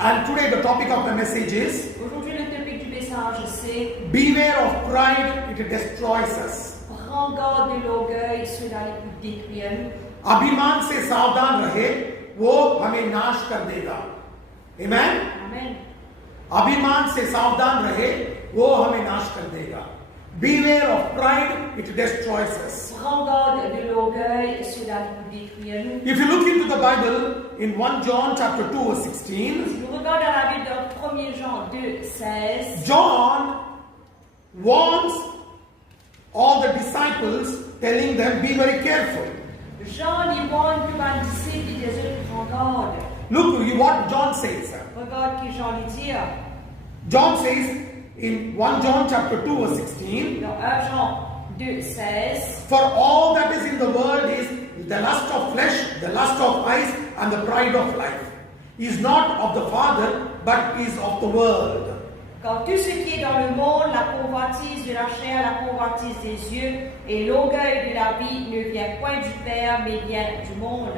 And today the topic of the message is Aujourd'hui, le topic du message, c'est beware of pride, it destroys us. prends garde de l'orgueil, cela les peut détruire. अभिमान से सावधान रहे, वो हमें नाश कर देगा. Amen? Amen. अभिमान से सावधान रहे, वो हमें नाश कर देगा. Beware of pride, it destroys us. Prends garde de l'orgueil, cela les peut détruire. If you look into the Bible in 1 John chapter 2 verse 16, Si vous regardez dans la Bible de 1 Jean 2, 16, John warns all the disciples, telling them, be very careful. Jean lui warne tous les disciples, il dit, prends garde. Look what John says. Regarde que Jean lui dit. John says in 1 John chapter 2 verse 16, Dans 1 Jean 2, 16, for all that is in the world is the lust of flesh, the lust of eyes, and the pride of life. Is not of the Father, but is of the world. car tout ce qui est dans le monde, la convoitise de la chair, la convoitise des yeux et l'orgueil de la vie ne vient point du Père, mais vient du monde.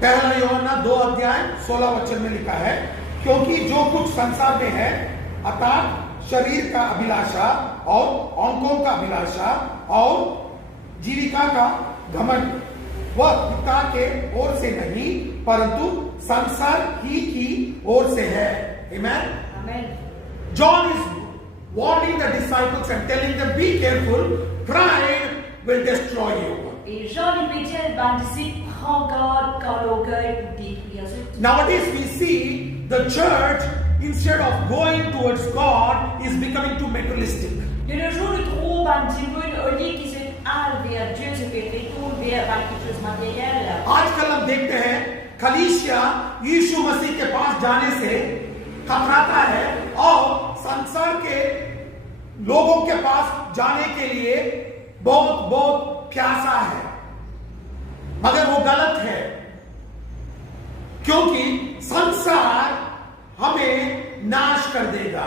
पहला यूहन्ना 2 अध्याय 16 वचन में लिखा है, क्योंकि जो कुछ संसार में है, अर्थात शरीर का अभिलाषा और आंखों का अभिलाषा और जीविका का घमंड, वह पिता के ओर से नहीं परंतु संसार ही की ओर से है. Amen. Amen. John is warning the disciples and telling them, be careful, pride will destroy you. Et Jean lui dit aux disciples, prends garde car l'orgueil peut détruire ce. Nowadays we see the church, instead of going towards God, is becoming too materialistic. De nos jours, nous trouvons un petit peu au lieu qui se hale vers Dieu, se fait retourner vers quelque chose matériel. आजकल हम देखते हैं कलीसिया यीशु मसीह के पास जाने से कतराता है और संसार के लोगों के पास जाने के लिए बहुत बहुत प्यासा है, मगर वो गलत है, क्योंकि संसार हमें नाश कर देगा.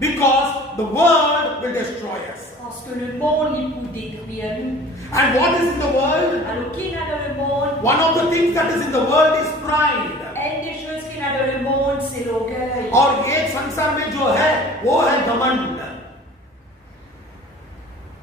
Because the world will destroy us. Parce que le monde, il peut détruire nous. And what is in the world? Alors, qui est dans le monde? One of the things that is in the world is pride. Une des choses qui est dans le monde, c'est l'orgueil. और ये संसार में जो है वो है घमंड.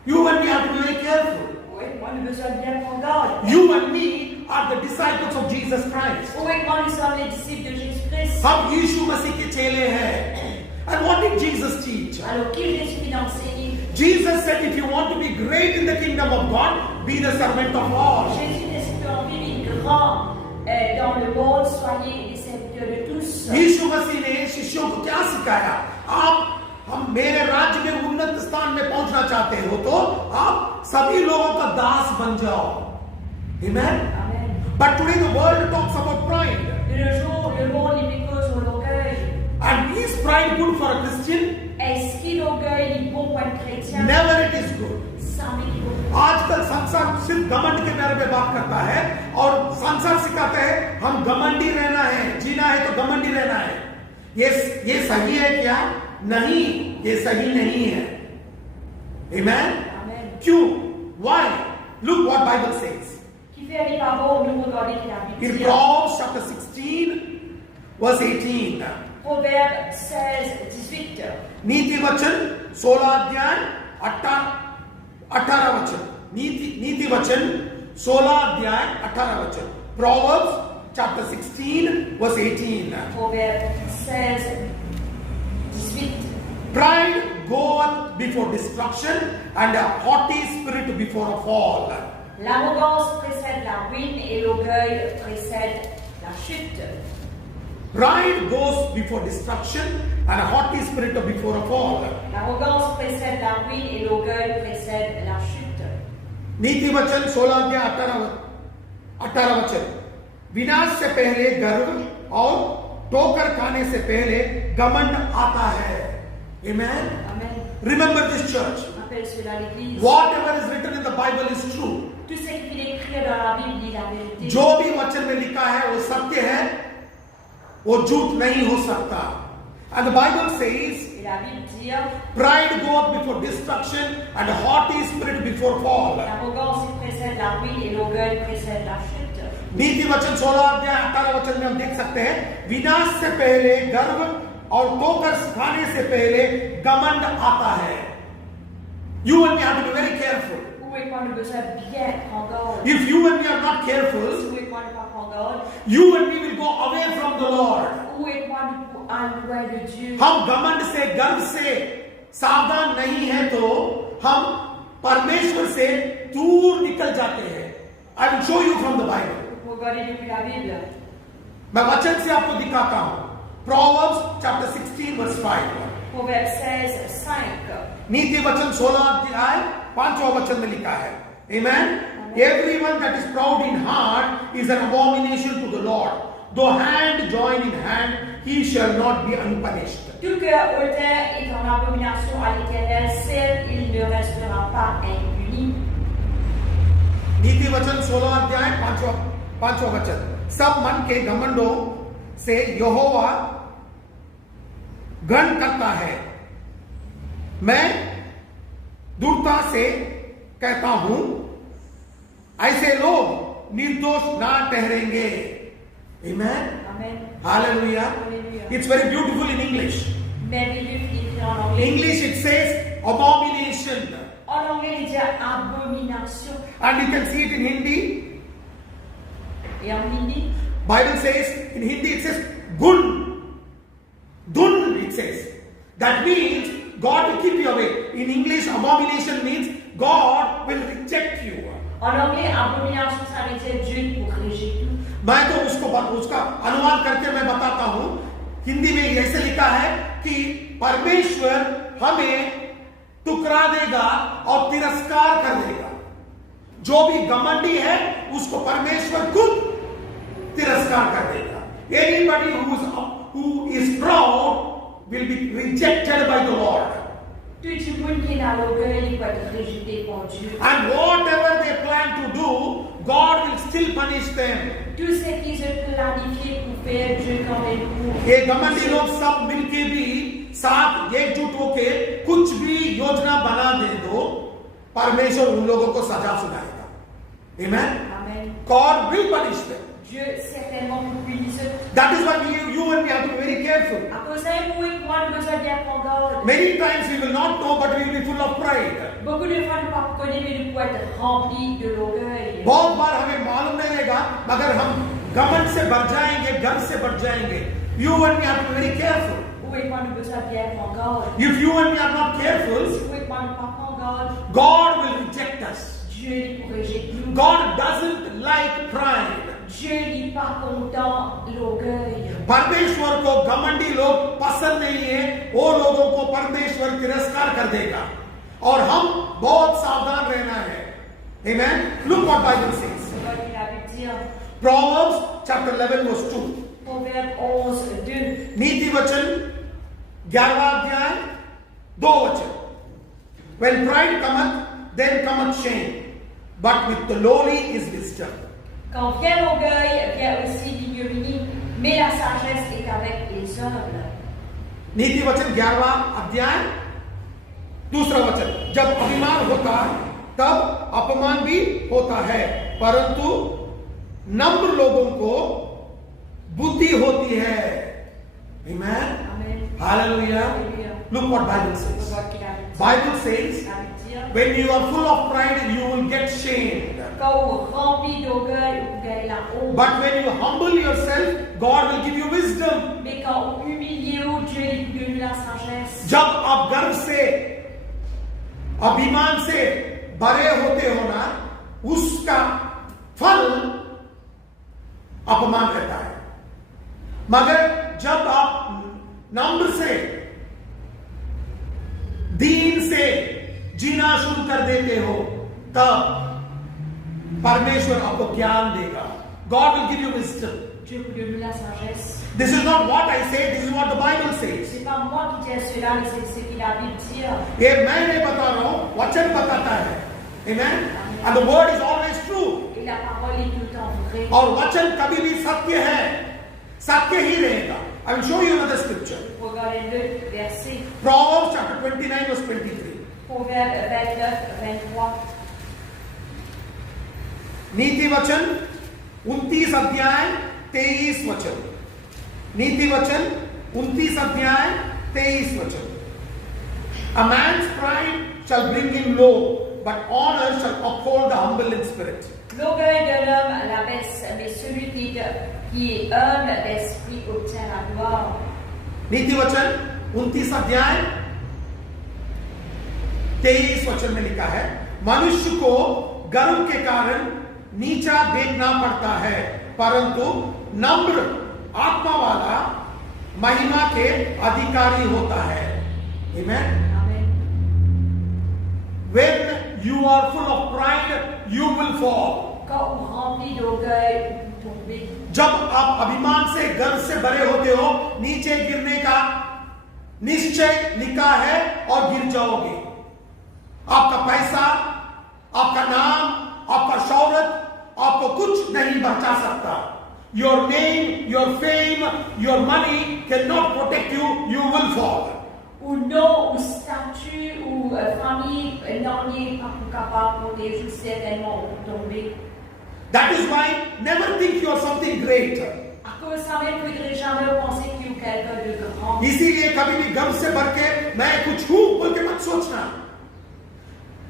You and me have to be very careful. Oui, moi, nous besoin de bien prendre garde. You and me are the disciples of Jesus Christ. Oui, moi, nous sommes les disciples de Jésus-Christ. हम यीशु मसीह के चेले हैं. And what did Jesus teach? Alors, qui Jésus d'enseigner? Jesus said, if you want to be great in the kingdom of God, be the servant of all. Jésus dit, si tu as envie d'être grand dans le monde, soyez les serviteurs de tous. यीशु मसीह ने शिष्यों को क्या सिखाया? आप हम मेरे राज्य में उन्नत स्थान में पहुंचना चाहते हो तो आप सभी लोगों का दास बन जाओ. Amen. Amen. But today the world talks about pride. De nos jours, le monde, il vécu sur l'orgueil. And is pride good for a Christian? Est-ce que l'orgueil est bon pour un chrétien? Never it is good. Jamais il est bon. आजकल संसार सिर्फ घमंड के बारे में बात करता है और संसार सिखाता है हम घमंडी रहना है, जीना है तो घमंडी रहना है. ये सही है क्या? नहीं, ये सही नहीं है. Amen. Amen. क्यों? Why? Look what Bible says. Qui fait aller par bon, nous regardez qui a In dit. Proverbs chapter 16 verse 18. Proverbe 16, 18. नीति वचन 16 अध्याय 18 वचन. नीति वचन 16 अध्याय 18 वचन. Proverbs chapter 16 verse 18. Proverbe 16, 18. Pride goeth before destruction, and a haughty spirit before a fall. L'arrogance précède la ruine et l'orgueil précède la chute. Pride goes before destruction, and a haughty spirit before a fall. L'arrogance précède la ruine et l'orgueil précède la chute. नीति वचन 16 अध्याय 18 वचन. विनाश से पहले गर्व और ठोकर खाने से पहले घमंड आता है. Amen. Amen. Remember this church. Appelle cela l'église. Whatever is written in the Bible is true. Tout ce qui est écrit dans la Bible dit la vérité. जो भी वचन में लिखा है वो सत्य है, वो झूठ नहीं हो सकता. And the Bible says, Et la Bible dit, pride goeth before destruction, and a haughty spirit before fall. l'arrogance précède la ruine et l'orgueil précède la chute. नीति वचन 16 अध्याय 18 वचन में हम देख सकते हैं, विनाश से पहले गर्व और ठोकर खाने से पहले घमंड आता है. You and me have to be very careful. If you and me are not careful, you and me will go away from the Lord. हम घमंड से, गर्व से सावधान नहीं है तो हम परमेश्वर से दूर निकल जाते हैं. I will show you from the Bible. मैं वचन से आपको दिखाता हूं. Proverbs chapter 16 verse 5. Proverbe 16:5. नीति वचन 16 अध्याय 5वां वचन में लिखा है. Amen. Everyone that is proud in heart is an abomination to the Lord. Though hand join in hand, he shall not be unpunished. Tout cœur hautain est en abomination à l'Éternel, seul il ne restera pas impuni. नीति वचन 16 अध्याय 5वां वचन. सब मन के घमंडों से यहोवा घृणा करता है. मैं दूरता से कहता हूं, ऐसे लोग निर्दोष ना ठहरेंगे. Amen. Amen. Hallelujah. Hallelujah. It's very beautiful in English. Merveilleux écrit en In anglais. English it says abomination. En anglais, il dit abomination. And you can see it in Hindi. Et en hindi, Bible says, in Hindi it says gun. Dun it says. That means God will keep you away. In English, abomination means God will reject you. en anglais, abomination, ça veut dire Dieu pour rejeter. मैं तो उसका अनुवाद करके मैं बताता हूं. हिंदी में ऐसे लिखा है कि परमेश्वर हमें टुकरा देगा और तिरस्कार कर देगा. जो भी घमंडी है उसको परमेश्वर खुद तिरस्कार कर देगा. Anybody who is proud will be rejected by the Lord. Tout le monde qui est dans l'orgueil, il va être rejeté par Dieu. And whatever they plan to do, God will still punish them. Tout ce qu'ils ont planifié pour faire, Dieu quand même pour. ये घमंडी लोग सब मिलके भी साथ एकजुट होके कुछ भी योजना बना दे दो, परमेश्वर उन लोगों को सजा सुनाएगा. Amen. Amen. God will punish them. Dieu certainement vous punisse. That is why you and me have to be very careful. À cause d'un vous et moi, nous devons bien prendre garde. Many times we will not know, but we will be full of pride. Beaucoup de fois, nous ne pas connaître, mais nous pouvons être remplis de l'orgueil. बहुत बार हमें मालूम नहीं रहेगा, मगर हम घमंड से बढ़ जाएंगे, गर्व से बढ़ जाएंगे. You and me have to be very careful. Vous et moi, nous devons bien prendre garde. If you and me are not careful, Si vous et moi, nous ne pas prendre garde, God will reject us. Dieu n'est pour rejeter nous. God doesn't like pride. Dieu n'est pas content l'orgueil. परमेश्वर को घमंडी लोग पसंद नहीं है. वो लोगों को परमेश्वर तिरस्कार कर देगा और हम बहुत सावधान रहना है. Amen. Look what Bible says. C'est ce qu'il avait dit. Proverbs chapter 11 verse 2. Proverbe 11:2. नीति वचन 11वां अध्याय 2 वचन. When pride cometh, then cometh shame, but with the lowly is wisdom. Quand vient l'orgueil, vient aussi l'ignominie, mais la sagesse est avec les humbles. नीति वचन 11वां अध्याय 2 वचन. जब अभिमान होता तब अपमान भी होता है, परंतु नम्र लोगों को बुद्धि होती है. Amen. Amen. Hallelujah. Hallelujah. Look what Bible says. C'est ce qu'il avait dit. Bible says, Il avait dit, when you are full of pride, you will get shamed. quand vous remplis d'orgueil, vous gagnez la honte. But when you humble yourself, God will give you wisdom. Mais quand vous humiliez, Dieu lui donne la sagesse. जब आप गर्व से, अभिमान से भरे होते हो ना, उसका फल अपमान रहता है. मगर जब आप नम्र से, दीन से जीना शुरू कर देते हो, तब परमेश्वर आपको ज्ञान देगा. God will give you wisdom. Dieu vous donne la sagesse. This is not what I say, this is what the Bible says. C'est pas moi qui dis cela, mais c'est ce qu'il a dit. ये मैं नहीं बता रहा हूं, वचन बताता है. Amen. And the word is always true. Et la parole est tout le temps vraie. और वचन कभी भी सत्य है, सत्य ही रहेगा. I will show you another scripture. Regardez le verset. Proverbs chapter 29 verse 23. Proverbe 29, 23. नीति वचन 29 अध्याय 23 वचन, नीति वचन 29 अध्याय 23 वचन। A man's pride shall bring him low, but honor shall uphold the humble in spirit. L'orgueil de l'homme l'abaisse, mais celui qui est humble d'esprit obtient la gloire. नीति वचन 29 अध्याय 23 वचन में लिखा है, मनुष्य को गर्व के कारण नीचा देखना पड़ता है, परंतु नम्र आत्मा वाला महिमा के अधिकारी होता है। Amen. When you are full of pride, you will fall. Quand on remplit d'orgueil, vous tombez. जब आप अभिमान से गर्व से भरे होते हो, नीचे गिरने का निश्चय लिखा है और गिर जाओगे। आपका पैसा, आपका नाम, आपका शौहरत आपको कुछ नहीं बचा सकता। Your name, your fame, your money cannot protect you. You will fall. Ou nom, ou statut, ou famille, non, n'est pas capable de protéger, certainement vous tombez. That is why never think you are something great. À cause de ça, même, vous ne devez jamais penser que vous êtes quelqu'un de grand. इसीलिए कभी भी गर्व से भर के मैं कुछ हूं बोल के मत सोचना।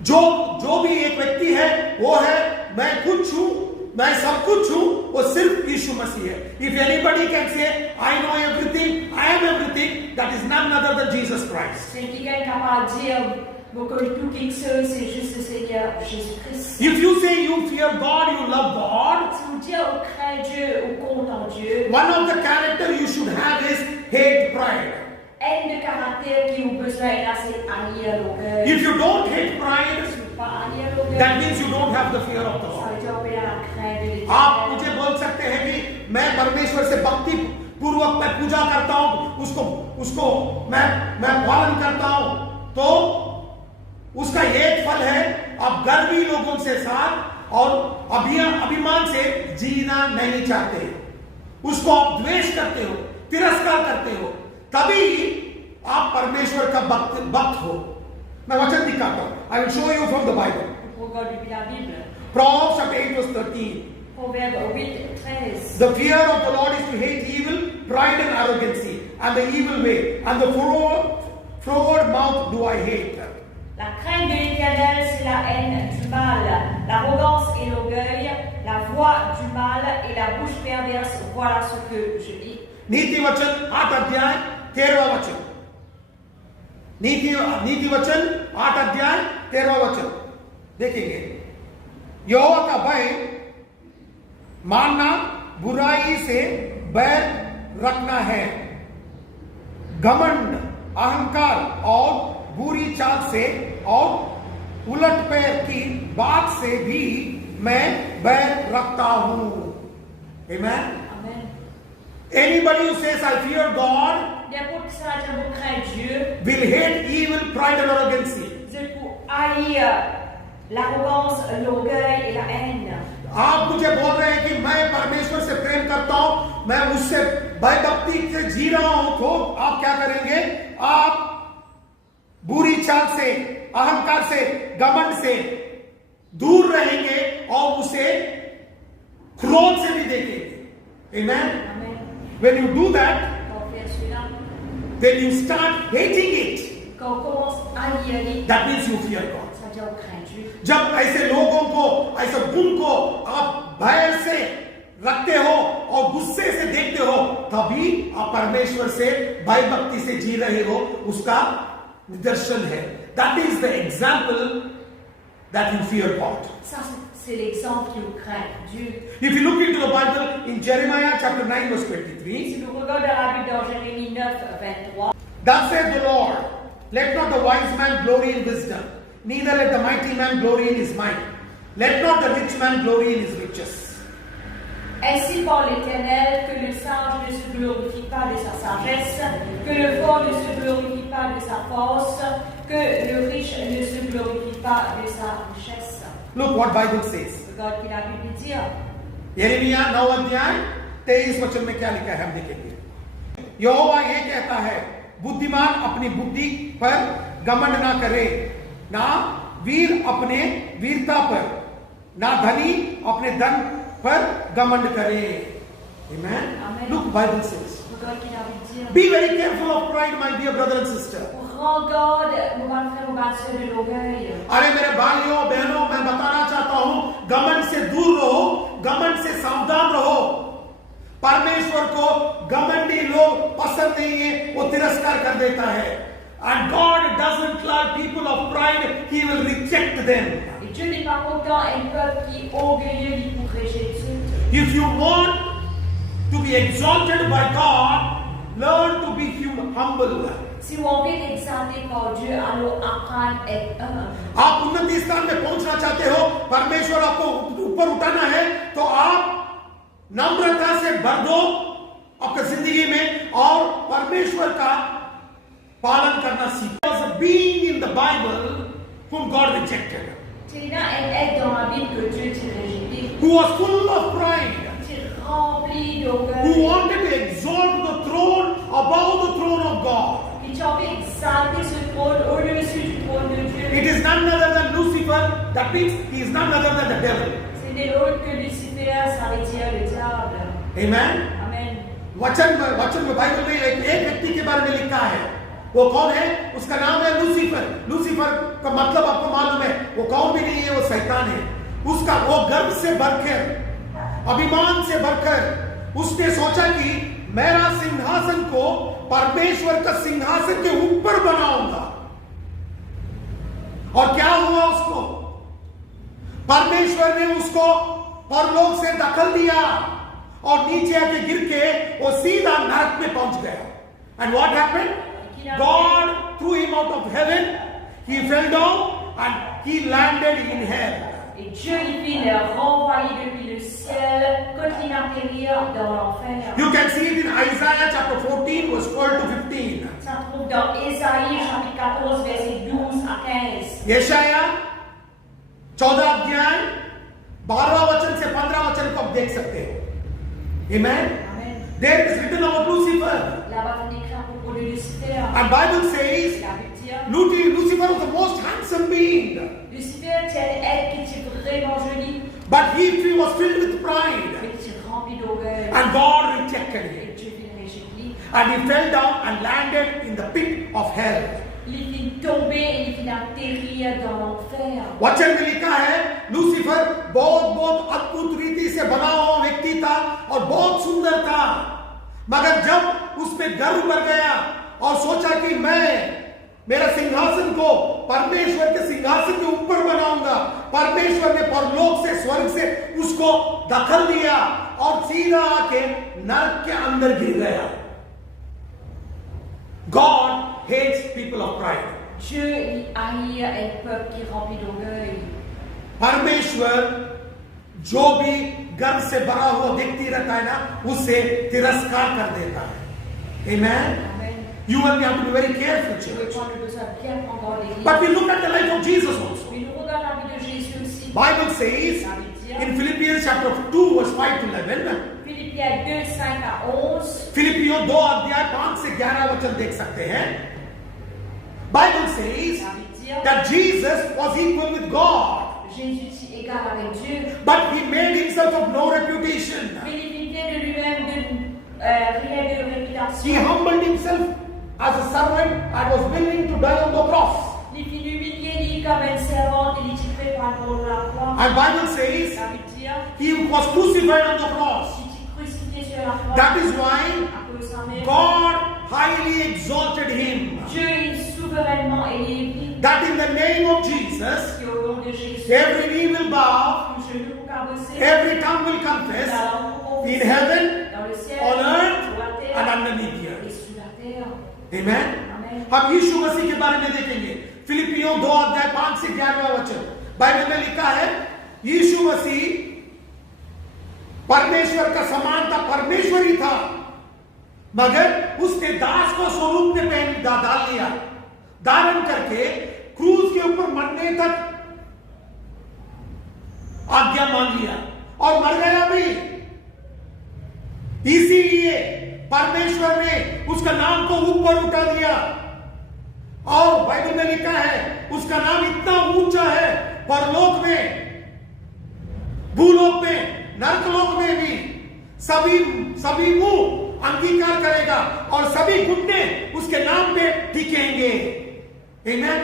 जो भी एक व्यक्ति है वो है मैं कुछ हूं, मैं सब कुछ हूं, वो सिर्फ यीशु मसीह है। If anybody can say I know everything, I am everything, that is none other than Jesus Christ. C'est quelqu'un qui est capable de dire bon, que tout quelque chose, c'est juste le Seigneur Jésus-Christ. If you say you fear God, you love God, Si vous dites on craint Dieu, on compte en Dieu, one of the character you should have is hate pride. haine de caractère qui ont besoin là, c'est allié à l'orgueil. If you don't hate pride, Si vous pas allié à l'orgueil, that means you don't have the fear of the ça Lord. veut dire qu'on est à la crainte de आप l'Éternel. मुझे बोल सकते हैं कि मैं परमेश्वर से भक्ति पूर्वक मैं पूजा करता हूं, उसको मैं पालन करता हूं, तो उसका एक फल है आप गर्वी लोगों से साथ और अभिमान से जीना नहीं चाहते, उसको आप द्वेष करते हो, तिरस्कार करते हो, तभी आप परमेश्वर का भक्त हो। मैं वचन दिखाता हूं। I will show you from the Bible. Pourquoi depuis la Bible? Proverbs chapter 8 verse 13. Proverbe 8:13. The fear of the Lord is to hate evil, pride and arrogancy, and the evil way, and the froward mouth do I hate. La crainte de l'Éternel, c'est la haine du mal, l'arrogance et l'orgueil, la voix du mal et la bouche perverse, voilà ce que je dis. नीति वचन 8 अध्याय 13वां वचन। नीति वचन 8 अध्याय 13वां वचन देखेंगे। यहोवा का भय मानना बुराई से बैर रखना है, घमंड, अहंकार और बुरी चाल से और उलट पैर की बात से भी मैं बैर रखता हूं। Amen. Amen. Anybody who says I fear God N'importe qui s'arrête à vous craindre Dieu, will hate evil, pride and arrogancy. vous êtes pour haïr l'arrogance, l'orgueil et la haine. आप मुझे बोल रहे हैं कि मैं परमेश्वर से प्रेम करता हूं, मैं उससे भयभक्ति से जी रहा हूं, तो आप क्या करेंगे? आप बुरी चाल से, अहंकार से, घमंड से दूर रहेंगे और उसे क्रोध से भी देखेंगे। Amen. Amen. When you do that, Quand on fait cela, then you start hating it. quand on commence à haïr, That means you fear God. ça veut dire on craint Dieu. जब ऐसे लोगों को, ऐसे गुण को आप भय से रखते हो और गुस्से से देखते हो, तभी आप परमेश्वर से भय भक्ति से जी रहे हो, उसका निदर्शन है। That is the example that you fear God. Ça, c'est l'exemple qui vous craint Dieu. If you look into the Bible in Jeremiah chapter 9 verse 23, Si nous regardons la Bible dans Jérémie 9:23, thus saith the Lord, let not the wise man glory in wisdom, neither let the mighty man glory in his might, let not the rich man glory in his riches. ainsi parle l'Éternel, que le sage ne se glorifie pas de sa sagesse, que le fort ne se glorifie pas de sa force, que le riche ne se glorifie pas de sa richesse. Look what Bible says. Regarde qu'il a Bible dit. यिर्मयाह 9 अध्याय 23 वचन में क्या लिखा है हम देखेंगे। यहोवा ये कहता है, बुद्धिमान अपनी बुद्धि पर घमंड ना करे, ना वीर अपने वीरता पर, ना धनी अपने धन पर घमंड करे। Amen. Amen. Look, Bible says. Regarde qu'il a envie de dire. Be very careful of pride, my dear brother and sister. Prends garde, mon bon frère, mon bonne sœur, de l'orgueil. अरे मेरे भाइयों बहनों, मैं बताना चाहता हूं, घमंड से दूर रहो, घमंड से सावधान रहो। परमेश्वर को घमंडी लोग पसंद नहीं है, वो तिरस्कार कर देता है। And God doesn't like people of pride, He will reject them. Et Dieu n'est pas content et un peuple qui est orgueilleux, il vous rejette. If you want to be exalted by God, learn to be humble. Si vous avez été exalté par Dieu, alors apprendre à être humble. आप उन्नति स्थान में पहुंचना चाहते हो, परमेश्वर आपको ऊपर उठाना है, तो आप नम्रता से भर दो आपकी जिंदगी में और परमेश्वर का पालन करना सीखो। Was a being in the Bible whom God rejected, C'est là un être dans la Bible que Dieu t'a rejeté. who was full of pride, C'est rempli who d'orgueil. wanted to exalt the throne above the throne of God. Et tu as envie d'exalter ce trône au-dessus du trône de Dieu. It is none other than Lucifer. That means he is none other than the devil. C'est nul autre que Lucifer, ça veut dire le diable. Amen. Amen. वचन में Bible में एक व्यक्ति के बारे में लिखा है। वो कौन है? उसका नाम है लूसीफर। लूसीफर का मतलब आपको मालूम है, वो कौन भी नहीं है, वो शैतान है। उसका वो गर्व से भरकर, अभिमान से भरकर उसने सोचा कि मेरा सिंहासन को परमेश्वर का सिंहासन के ऊपर बनाऊंगा। और क्या हुआ उसको? परमेश्वर ने उसको परलोक से दखल दिया और नीचे आके गिर के वो सीधा नरक में पहुंच गया। And what happened? God threw him out of heaven. He fell down and he landed in hell. Et Dieu il l'a renvoyé depuis le ciel, continue à périr dans l'enfer. You can see it in Isaiah chapter 14 verse 12 to 15. Ça se trouve dans Ésaïe chapitre 14 verset 12 à 15. यशाया 14 अध्याय 12 वचन से 15 वचन को आप देख सकते हो। Amen. Amen. There it is written about Lucifer. Là-bas on écrit à propos de Lucifer. And Bible says La Bible dit, Lucifer was the most handsome being, Lucifer c'est un être qui était vraiment joli, but he was filled with pride, mais qui était rempli d'orgueil. and God rejected him. Et Dieu l'a rejeté. And he fell down and landed in the pit of hell. Il finit tomber et il finit atterrir dans l'enfer. वचन में लिखा है Lucifer बहुत अद्भुत रीति से बना हुआ व्यक्ति था और बहुत सुंदर था, मगर जब उसमें गर्व बढ़ गया और सोचा कि मैं मेरा सिंहासन को परमेश्वर के सिंहासन के ऊपर बनाऊंगा, परमेश्वर ने परलोक से स्वर्ग से उसको दखल दिया और सीधा आके नरक के अंदर गिर गया। God hates people of pride. Dieu il haït un peuple qui est rempli d'orgueil. परमेश्वर जो भी गर्व से भरा हुआ व्यक्ति रहता है ना, उसे तिरस्कार कर देता है। Amen. Amen. You and me have to be very careful, Je church. vais prendre le besoin bien prendre dans l'église. But we look at the life of Jesus also. Mais nous regardons la vie de Jésus aussi. Bible says in Philippians chapter 2 verse 5 to 11. Philippiens 2, 5 à 11. फिलिपियों 2 अध्याय 5 से 11 वचन देख सकते हैं। Bible says that Jesus was equal with God, Jésus est égal avec Dieu. but he made himself of no reputation. Mais il était de lui-même rien de He réputation. humbled himself as a servant and was willing to die on the cross. Il fit humilier comme un servant et il était prêt pour la croix. And Bible says Ça veut dire he was crucified on the cross. qu'il était crucifié sur la croix. That is why À cause de sa mère. God highly exalted him. Dieu est souverainement élevé. That in the name of Jesus, Qui au nom de Jésus, every knee will bow, tout genou pour cabosser, every tongue will confess in heaven, dans le ciel, on earth, sur la terre, and underneath the et earth. sous la terre. Amen. Amen. हम यीशु मसीह के बारे में देखेंगे। फिलिपियों 2 अध्याय 5 से 11 वचन Bible में लिखा है, यीशु मसीह परमेश्वर का समान था, परमेश्वर ही था, मगर उसने दास को स्वरूप में पहन डाल लिया, धारण करके क्रूज के ऊपर मरने तक आज्ञा मान लिया और मर गया भी। इसीलिए परमेश्वर ने उसका नाम को ऊपर उठा दिया और बाइबल में लिखा है उसका नाम इतना ऊंचा है, परलोक में भूलोक में नरकलोक में भी सभी मुंह अंगीकार करेगा और सभी घुटने उसके नाम पे टिकेंगे। Amen.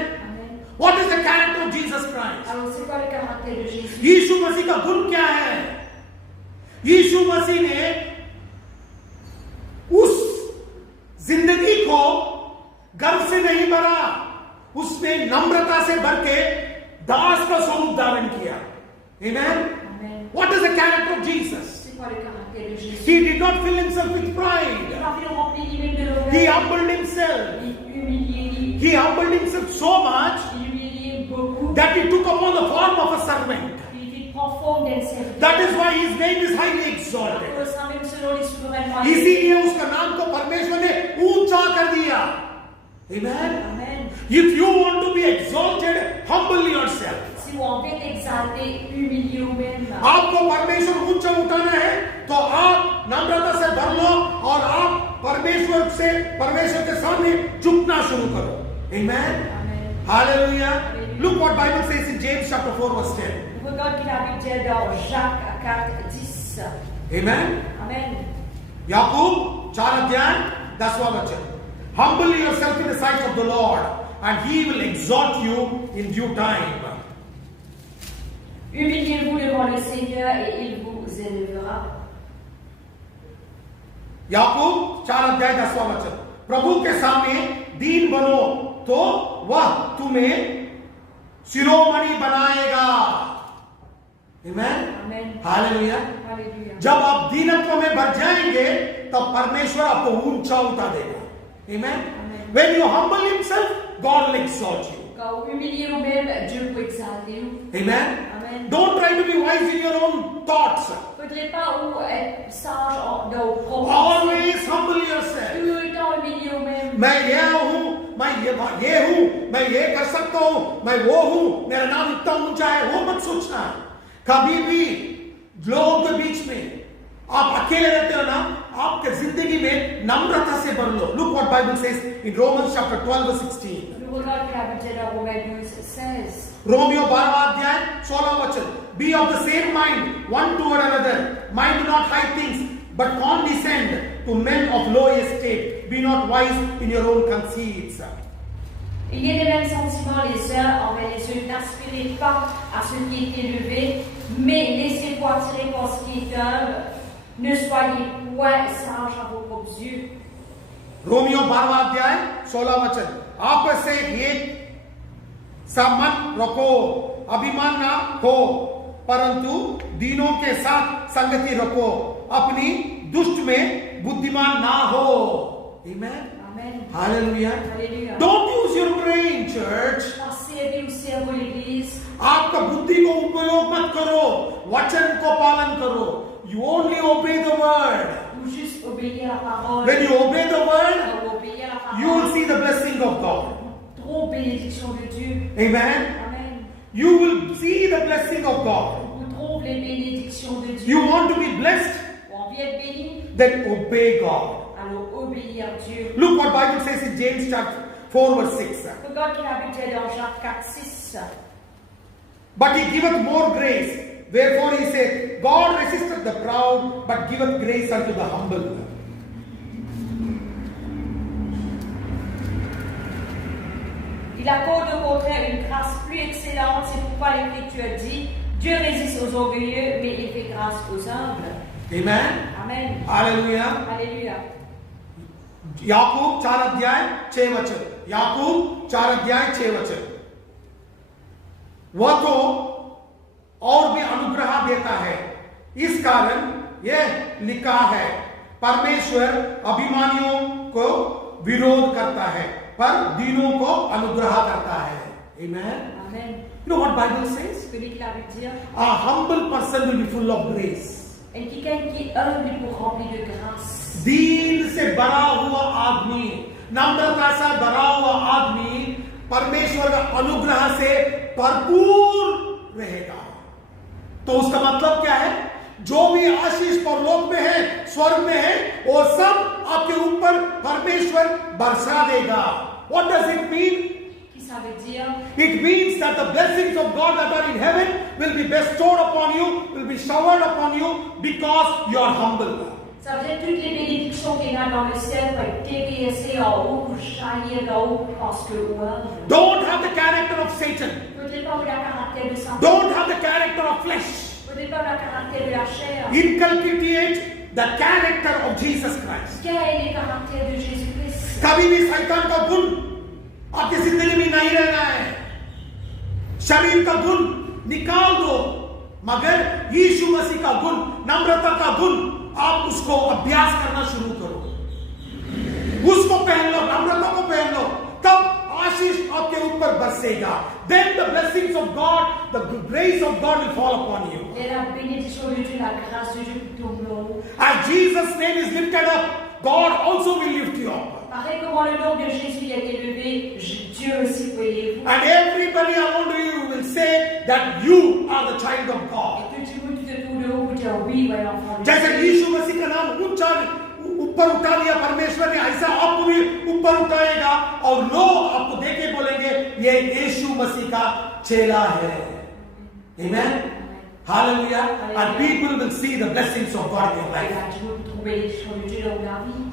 What is the character of Jesus Christ? Alors, c'est quoi le caractère de Jésus? यीशु मसीह का गुण क्या है? यीशु मसीह ने उस जिंदगी को गर्व से नहीं भरा, उसमें नम्रता से भर के दास का स्वरूप धारण किया। Amen. Amen. What is the character of Jesus? C'est quoi le caractère de Jésus? He did not fill himself with Il pride. n'a pas rempli lui-même de l'orgueil. He humbled himself. Il humiliait. He humbled himself so much Il humiliait beaucoup. that he took upon the form of a servant. Il prend forme d'un serviteur. That is why his name is highly exalted. Au sein même selon les souverains. इसीलिए उसका नाम को परमेश्वर ने ऊंचा कर दिया। Amen. Amen. If you want to be exalted, humble yourself. Si vous en êtes exalté, humiliez vous-même. आपको परमेश्वर ऊंचा उठाना है तो आप नम्रता से भर लो और आप परमेश्वर के सामने झुकना शुरू करो। Amen. Amen. Hallelujah. Look what Bible says in James chapter 4 verse 10. Regarde qu'il a dit dans Jacques 4:10. Amen. Amen. याकूब 4 अध्याय 10वां वचन। Humble yourself in the sight of the Lord and he will exalt you in due time. Humiliez-vous devant le Seigneur et il vous élèvera. याकूब 4 अध्याय 10वां वचन। प्रभु के सामने दीन बनो तो वह तुम्हें शिरोमणि बनाएगा। Amen. Amen. Hallelujah. Alléluia. जब आप दीनत्व में बढ़ जाएंगे तब परमेश्वर आपको ऊंचा उठा देगा। Amen. Amen. When you humble himself, God will exalt you. Quand vous humiliez vous-même, Dieu vous exalter. Amen. Amen. Don't try to be wise in your own thoughts. Ne faudrait pas ou être sage dans vos propres Always humble yourself. Tout le temps humilier vous-même. मैं यह हूँ, मैं ये हूँ, मैं ये कर सकता हूँ, मैं वो हूँ, मेरा नाम इतना ऊंचा है, वो मत सोचना। कभी भी लोगों के बीच में आप अकेले रहते हो ना, आपके जिंदगी में नम्रता से भर लो। Look what Bible says in Romans chapter 12 verse 16. Nous regardons la budget dans Romains 12:16. Romeo 12वां अध्याय 16वां वचन। Be of the same mind one toward another. Mind not high things, but condescend to men of low estate. Be not wise in your own conceits. Il y a les mêmes sentiments les uns envers les autres. N'aspirez pas à ce qui est élevé, mais laissez-vous attirer par ce qui est humble. Ne soyez point sages à vos propres yeux. Romeo 12वां अध्याय 16वां वचन। आपस से एक सम्मान रखो, अभिमान ना हो, परंतु दीनों के साथ संगति रखो, अपनी दुष्ट में बुद्धिमान ना हो। Amen. Amen. Hallelujah. Alléluia. Don't use your brain, church. Pensez au cerveau l'église. आपका बुद्धि को उपयोग मत करो, वचन को पालन करो। You only obey the word. Ou juste obéir à la parole. When you obey the word, Obéir à la parole. you will see the blessing of God. Trop bénédiction de Dieu. Amen. Amen. You will see the blessing of God. Vous trouve les bénédictions de Dieu. You want to be blessed? On vient être béni, Then obey God. alors obéir à Dieu. Look what Bible says in James chapter 4 verse 6. Regarde qu'il habitait dans Jacques 4:6. But he giveth more grace. Wherefore he said, God resisteth the proud, but giveth grace unto the humble. Il accorde au contraire une grâce plus excellente. C'est pourquoi l'Écriture dit, Dieu résiste aux orgueilleux, mais il fait grâce aux humbles. Amen. Amen. Hallelujah. Alléluia. याकूब 4 अध्याय 6 वचन। याकूब 4 अध्याय 6 वचन। वह तो और भी अनुग्रह देता है, इस कारण यह लिखा है, परमेश्वर अभिमानियों को विरोध करता है पर दीनों को अनुग्रह करता है। Amen. Amen. You know what Bible says? Celui qui l'a vu dire, A humble person will be full of grace. et quelqu'un qui est humble pour remplir de grâce. दीन से भरा हुआ आदमी, नम्रता से भरा हुआ आदमी परमेश्वर का अनुग्रह से भरपूर रहेगा। तो उसका मतलब क्या है? जो भी आशीष परलोक में है, स्वर्ग में है, वो सब आपके ऊपर परमेश्वर बरसा देगा। What does it mean? Qui ça veut dire It means that the blessings of God that are in heaven will be bestowed upon you, will be showered upon you because you are humble. ça veut dire toutes les bénédictions qu'il y a dans le ciel vont être déversées en haut, jaillir d'en haut parce que Don't have the character of Satan. peut-être pas le caractère de Satan. Don't have the character of flesh. Peut-être pas le caractère de la chair. Inculcate the character of Jesus Christ. Quel est le caractère de Jésus-Christ? कभी भी शैतान का गुण आपकी जिंदगी में नहीं रहना है. शरीर का गुण निकाल दो, मगर यीशु मसीह का गुण, नम्रता का गुण, आप उसको अभ्यास करना शुरू करो. उसको पहन लो, नम्रता को पहन लो, तब आशीष आपके ऊपर बरसेगा. Then the blessings of God, the grace of God will fall upon you. Et la bénédiction de Dieu, la grâce de Dieu tombe. As Jesus' name is lifted up, God also will lift you up. Pareil comment le nom de Jésus a été levé, Dieu aussi peut élever. And everybody around you will say that you are the child of God. Et tout le monde qui te tourne de haut vous dire oui, ouais, l'enfant de Dieu. जैसे यीशु मसीह का नाम ऊपर उठा दिया परमेश्वर ने, ऐसा आपको भी ऊपर उठाएगा और लोग आपको देख के बोलेंगे ये यीशु मसीह का चेला है. Amen. Hallelujah. And people will see the blessings of God in your life.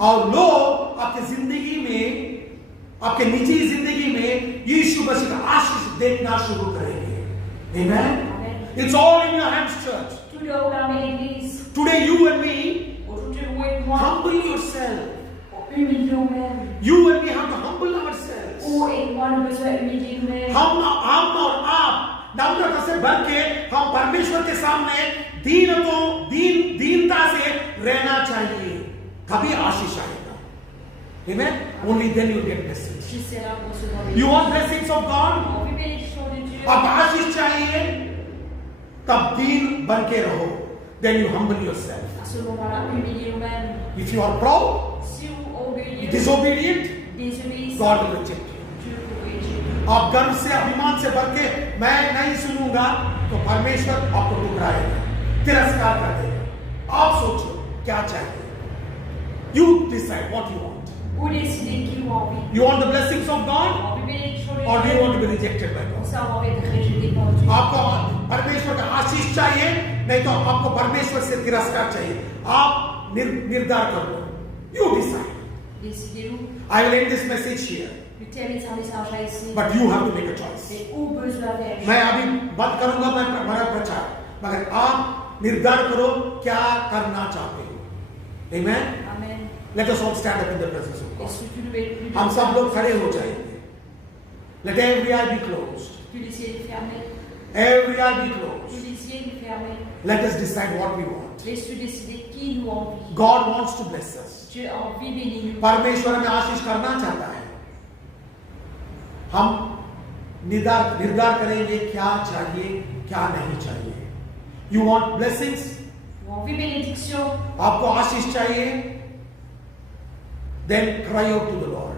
और लोग आपके जिंदगी में, आपके निजी जिंदगी में यीशु मसीह का आशीष देखना शुरू करेंगे. Amen. It's all in your hands, church. Today you and me, humble yourself. You and me have to humble ourselves. हम और आप नम्रता से भर के हम परमेश्वर के सामने दीनता से रहना चाहिए, तभी आशीष आएगा. Amen. Only then you get blessings. You want blessings of God? अब आशीष चाहिए, तब दीन बन के रहो. Then you humble yourself. If you are proud, disobedient, God will reject you. आप गर्व से, अभिमान से भर के मैं नहीं सुनूंगा, तो परमेश्वर आपको ठुकराएगा, तिरस्कार कर देगा. आप सोचो क्या चाहिए. You decide what you want. You want the blessings of God, or do you want to be rejected by God? आपको परमेश्वर का आशीष चाहिए, नहीं तो आपको परमेश्वर से तिरस्कार चाहिए. आप निर्धार कर लो. You decide. I will end this message here. But you have to make a choice. मैं अभी बंद करूंगा मेरा प्रचार, मगर आप निर्धार करो क्या करना चाहते हो. Amen. Let us all stand up in the presence of God. हम सब लोग खड़े हो जाएंगे. Let every eye be closed. Every eye be closed. Let us decide what we want. God wants to bless us. परमेश्वर हमें आशीष करना चाहता है. हम निर्धार करेंगे क्या चाहिए, क्या नहीं चाहिए. You want blessings? आपको आशीष चाहिए? Then cry out to the Lord.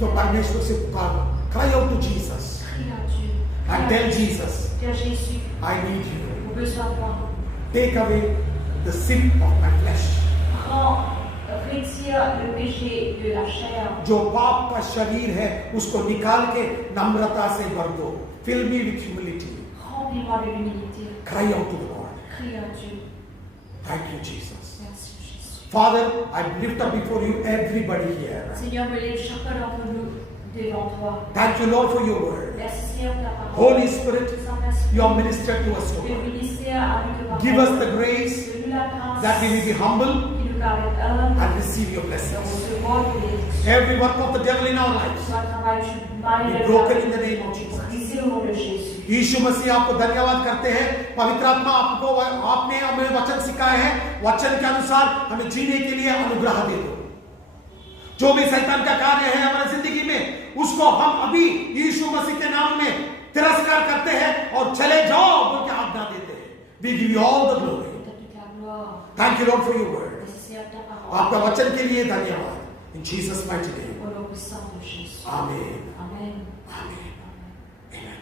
तो परमेश्वर से पुकारो. Cry out to Jesus. And tell Jesus, I need you. Take away the sin of my flesh. जो पाप का शरीर है उसको निकाल के नम्रता से भर दो. Fill me with humility. Cry out to the Lord. Thank you, Jesus. Father, I lift up before you everybody here. Thank you, Lord, for your word. Holy Spirit, you are ministered to us, Lord. Give us the grace that we may be humble and receive your blessings. Every work of the devil in our lives be broken in the name of Jesus. यीशु मसीह आपको धन्यवाद करते हैं. पवित्र आत्मा आपको, आपने हमें वचन सिखाए हैं, वचन के अनुसार हमें जीने के लिए अनुग्रह दे दो. जो भी शैतान का कार्य है हमारी जिंदगी में, उसको हम अभी यीशु मसीह के नाम में तिरस्कार करते हैं और चले जाओ बोल के आज्ञा देते हैं. We give you all the glory. Thank you, Lord, for your word. आपका वचन के लिए धन्यवाद. In Jesus' mighty name. Amen. Amen. Amen.